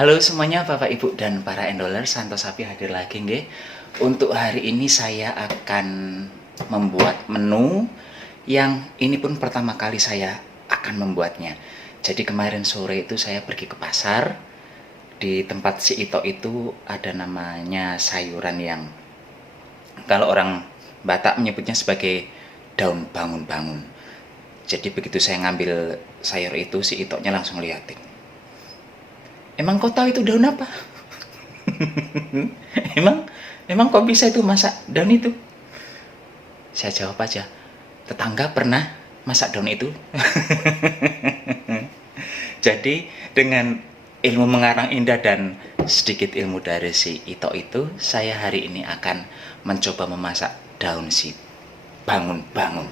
Halo semuanya Bapak Ibu dan para endoler, Santo Sapi hadir lagi nggih. Untuk hari ini saya akan membuat menu yang ini pun pertama kali saya akan membuatnya. Jadi kemarin sore itu saya pergi ke pasar. Di tempat si Ito itu ada namanya sayuran yang kalau orang Batak menyebutnya sebagai daun bangun-bangun. Jadi begitu saya ngambil sayur itu, si Itonya langsung liatin. Emang kau tahu itu daun apa? emang emang kok bisa itu masak daun itu? Saya jawab aja, tetangga pernah masak daun itu. Jadi dengan ilmu mengarang indah dan sedikit ilmu dari si Ito itu, saya hari ini akan mencoba memasak daun si bangun-bangun.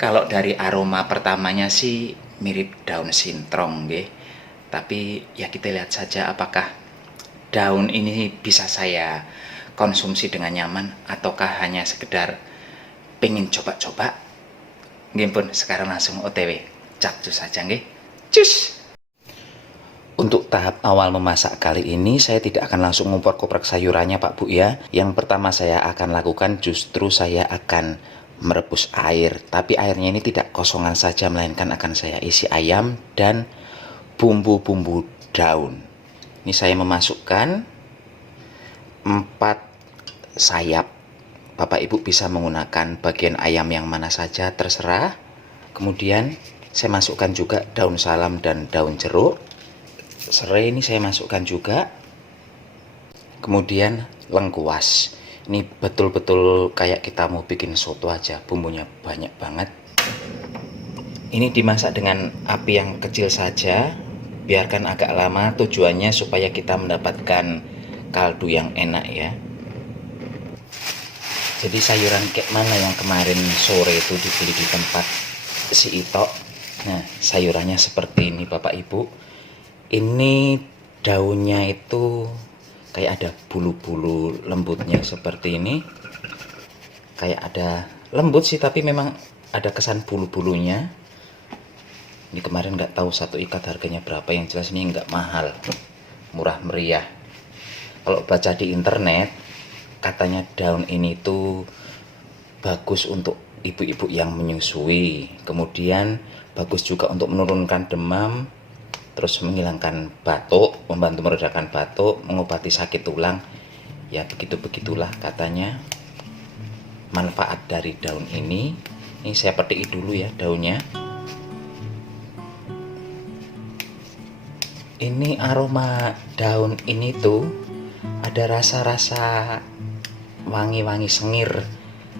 Kalau dari aroma pertamanya sih mirip daun sintrong, nggih. Tapi ya kita lihat saja apakah daun ini bisa saya konsumsi dengan nyaman ataukah hanya sekedar pengen coba-coba. Nggih pun sekarang langsung OTW. Capcus saja nggih. Cus. Untuk tahap awal memasak kali ini saya tidak akan langsung ngoprek-ngoprek sayurannya Pak Bu ya. Yang pertama saya akan lakukan justru saya akan merebus air. Tapi airnya ini tidak kosongan saja melainkan akan saya isi ayam dan bumbu-bumbu daun. Ini saya memasukkan 4 sayap. Bapak Ibu bisa menggunakan bagian ayam yang mana saja terserah. Kemudian saya masukkan juga daun salam dan daun jeruk. Serai ini saya masukkan juga. Kemudian lengkuas. Ini betul-betul kayak kita mau bikin soto aja, bumbunya banyak banget. Ini dimasak dengan api yang kecil saja, biarkan agak lama, tujuannya supaya kita mendapatkan kaldu yang enak ya. Jadi sayuran kayak mana yang kemarin sore itu dibeli di tempat si Ito. Nah sayurannya seperti ini Bapak Ibu. Ini daunnya itu kayak ada bulu-bulu lembutnya seperti ini. Kayak ada lembut sih tapi memang ada kesan bulu-bulunya. Ini kemarin nggak tahu satu ikat harganya berapa, yang jelas ini nggak mahal, murah meriah. Kalau baca di internet katanya daun ini tuh bagus untuk ibu-ibu yang menyusui, kemudian bagus juga untuk menurunkan demam, terus menghilangkan batuk, membantu meredakan batuk, mengobati sakit tulang. Ya begitu-begitulah katanya manfaat dari daun ini. Ini saya petik dulu ya daunnya. Ini aroma daun ini tuh ada rasa-rasa wangi-wangi sengir,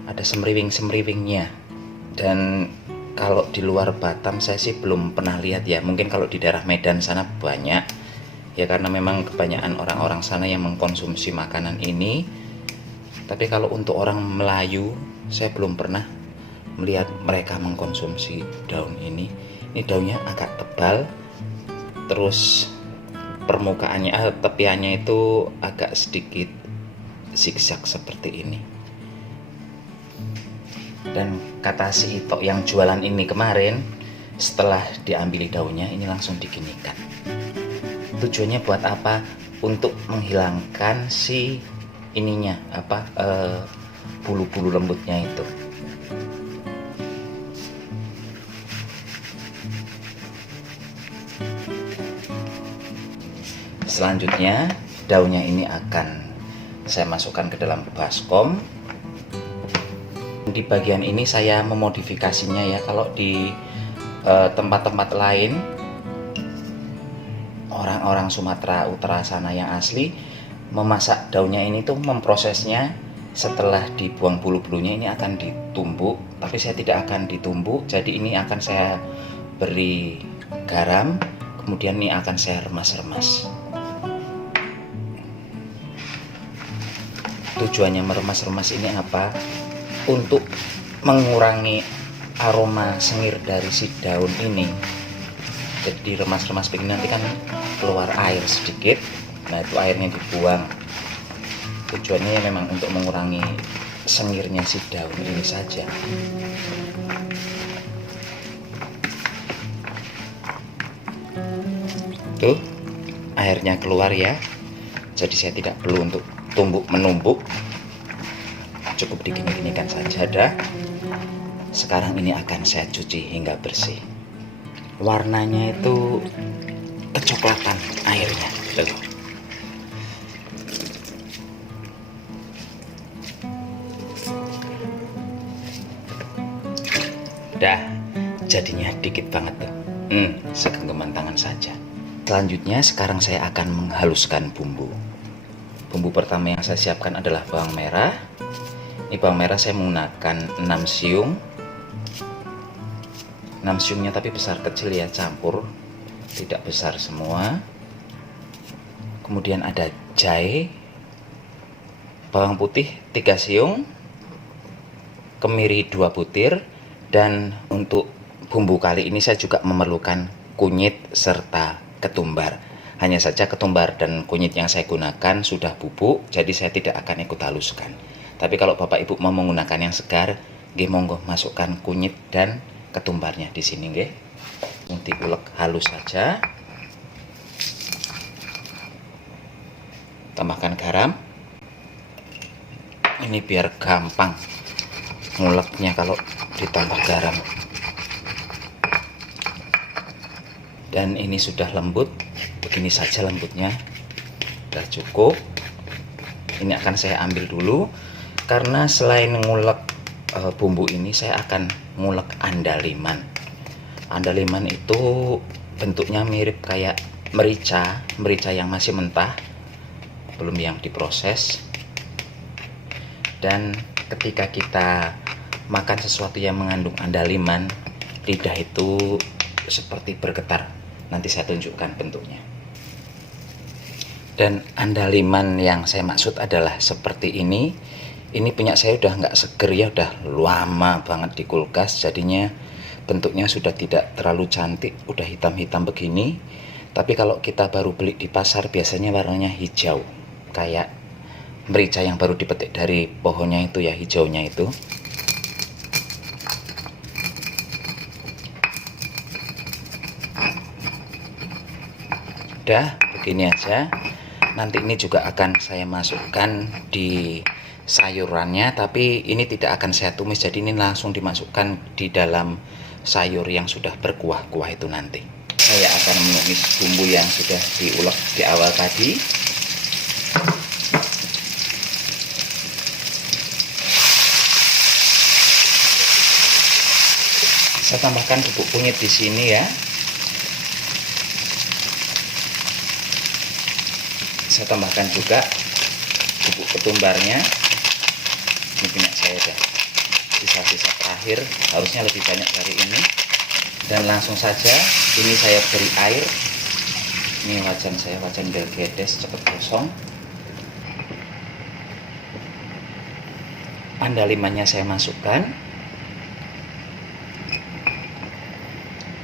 ada semriwing-semriwingnya. Dan kalau di luar Batam saya sih belum pernah lihat ya, mungkin kalau di daerah Medan sana banyak ya, karena memang kebanyakan orang-orang sana yang mengkonsumsi makanan ini. Tapi kalau untuk orang Melayu saya belum pernah melihat mereka mengkonsumsi daun ini. Ini daunnya agak tebal, terus permukaannya tepiannya itu agak sedikit zigzag seperti ini. Dan kata si Ito yang jualan ini kemarin, setelah diambil daunnya ini langsung diginikan. Tujuannya buat apa? Untuk menghilangkan si ininya bulu-bulu lembutnya itu. Selanjutnya daunnya ini akan saya masukkan ke dalam baskom. Di bagian ini saya memodifikasinya ya. Kalau di tempat-tempat lain orang-orang Sumatera Utara sana yang asli memasak daunnya ini tuh memprosesnya setelah dibuang bulu-bulunya ini akan ditumbuk, tapi saya tidak akan ditumbuk. Jadi ini akan saya beri garam, kemudian ini akan saya remas-remas. Tujuannya meremas-remas ini apa? Untuk mengurangi aroma sengir dari si daun ini. Jadi remas-remas begini nanti kan keluar air sedikit. Nah itu airnya dibuang. Tujuannya memang untuk mengurangi sengirnya si daun ini saja. Tuh airnya keluar ya. Jadi saya tidak perlu untuk menumbuk, cukup digini-ginikan saja dah. Sekarang ini akan saya cuci hingga bersih. Warnanya itu kecoklatan airnya. Tuh. Dah, jadinya dikit banget tuh. Segenggaman tangan saja. Selanjutnya sekarang saya akan menghaluskan bumbu. Bumbu pertama yang saya siapkan adalah bawang merah. Ini bawang merah saya menggunakan 6 siung. 6 siungnya tapi besar kecil ya, campur, tidak besar semua. Kemudian ada jahe, bawang putih 3 siung, kemiri 2 butir, dan untuk bumbu kali ini saya juga memerlukan kunyit serta ketumbar. Hanya saja ketumbar dan kunyit yang saya gunakan sudah bubuk, jadi saya tidak akan ikut haluskan. Tapi kalau Bapak Ibu mau menggunakan yang segar, nggih monggo masukkan kunyit dan ketumbarnya di sini nggih. Diulek halus saja. Tambahkan garam. Ini biar gampang nguleknya kalau ditambah garam. Dan ini sudah lembut, begini saja lembutnya, sudah cukup. Ini akan saya ambil dulu, karena selain ngulek bumbu ini, saya akan ngulek andaliman. Andaliman itu bentuknya mirip kayak merica, merica yang masih mentah, belum yang diproses. Dan ketika kita makan sesuatu yang mengandung andaliman, lidah itu seperti bergetar. Nanti saya tunjukkan bentuknya. Dan andaliman yang saya maksud adalah seperti ini. Ini punya saya udah nggak seger ya, udah lama banget di kulkas, jadinya bentuknya sudah tidak terlalu cantik, udah hitam-hitam begini. Tapi kalau kita baru beli di pasar biasanya warnanya hijau, kayak merica yang baru dipetik dari pohonnya itu ya, hijaunya itu. Udah begini aja. Nanti ini juga akan saya masukkan di sayurannya, tapi ini tidak akan saya tumis, jadi ini langsung dimasukkan di dalam sayur yang sudah berkuah-kuah itu nanti. Saya akan menumis bumbu yang sudah diulek di awal tadi. Saya tambahkan bubuk kunyit di sini ya. Saya tambahkan juga bubuk ketumbarnya. Ini punya saya udah sisa-sisa terakhir, harusnya lebih banyak dari ini. Dan langsung saja ini saya beri air. Ini wajan saya, wajan Gelgedes, cepat kosong. Andalimannya saya masukkan.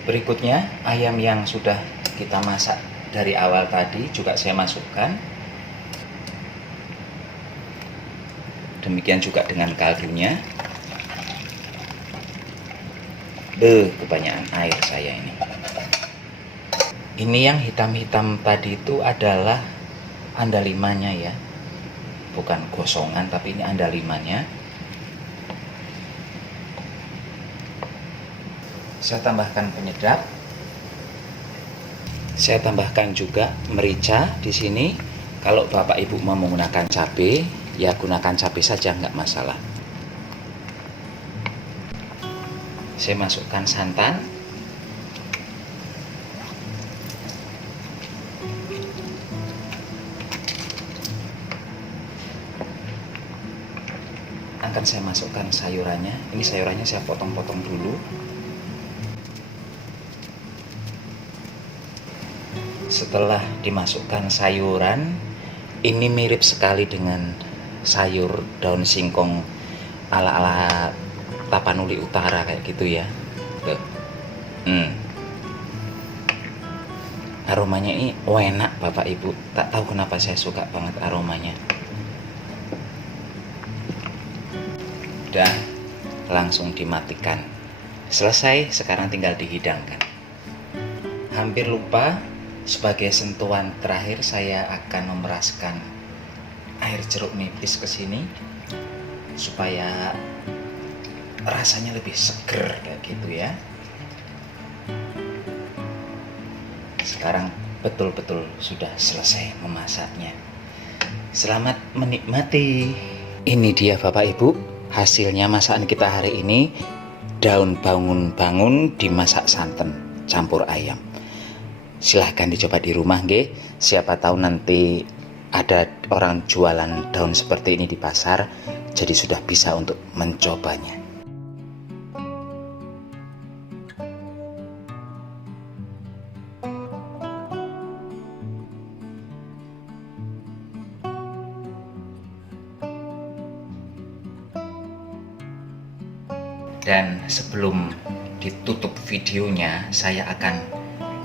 Berikutnya ayam yang sudah kita masak dari awal tadi juga saya masukkan. Demikian juga dengan kaldunya. Kebanyakan air saya ini. Ini yang hitam-hitam tadi itu adalah andalimannya ya, bukan gosongan, tapi ini andalimannya. Saya tambahkan penyedap. Saya tambahkan juga merica di sini. Kalau Bapak Ibu mau menggunakan cabai, ya gunakan cabai saja, nggak masalah. Saya masukkan santan. Akan saya masukkan sayurannya. Ini sayurannya saya potong-potong dulu. Setelah dimasukkan sayuran, ini mirip sekali dengan sayur daun singkong ala-ala Tapanuli Utara kayak gitu ya. Tuh. Aromanya ini enak Bapak Ibu. Tak tahu kenapa saya suka banget aromanya. Dan langsung dimatikan. Selesai, sekarang tinggal dihidangkan. Hampir lupa, Sebagai sentuhan terakhir saya akan memeraskan air jeruk nipis ke sini supaya rasanya lebih seger kayak gitu ya. Sekarang betul-betul sudah selesai memasaknya. Selamat menikmati. Ini dia Bapak Ibu, hasilnya masakan kita hari ini. Daun bangun-bangun dimasak santan campur ayam. Silahkan dicoba di rumah nggih. Siapa tahu nanti ada orang jualan daun seperti ini di pasar, jadi sudah bisa untuk mencobanya. Dan sebelum ditutup videonya, saya akan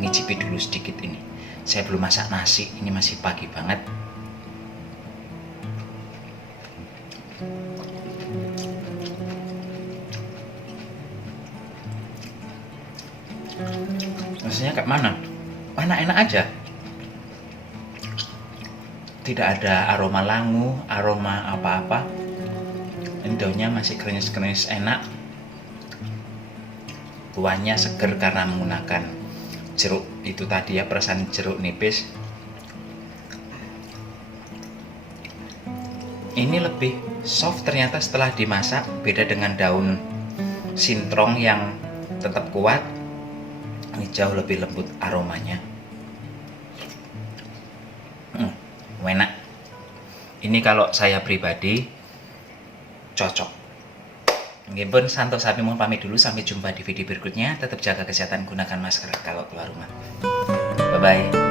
ngicipi dulu sedikit ini. Saya belum masak nasi, ini masih pagi banget. Rasanya kayak mana? Enak-enak aja. Tidak ada aroma langu, aroma apa-apa. Ini daunnya masih krenyes-krenyes enak. Buahnya seger karena menggunakan jeruk itu tadi ya, perasan jeruk nipis. Ini lebih soft ternyata setelah dimasak, beda dengan daun sintrong yang tetap kuat. Ini jauh lebih lembut aromanya. Enak. Ini kalau saya pribadi cocok. Meskipun Santo Sapi mohon pamit dulu, sampai jumpa di video berikutnya. Tetap jaga kesehatan, gunakan masker kalau keluar rumah. Bye bye.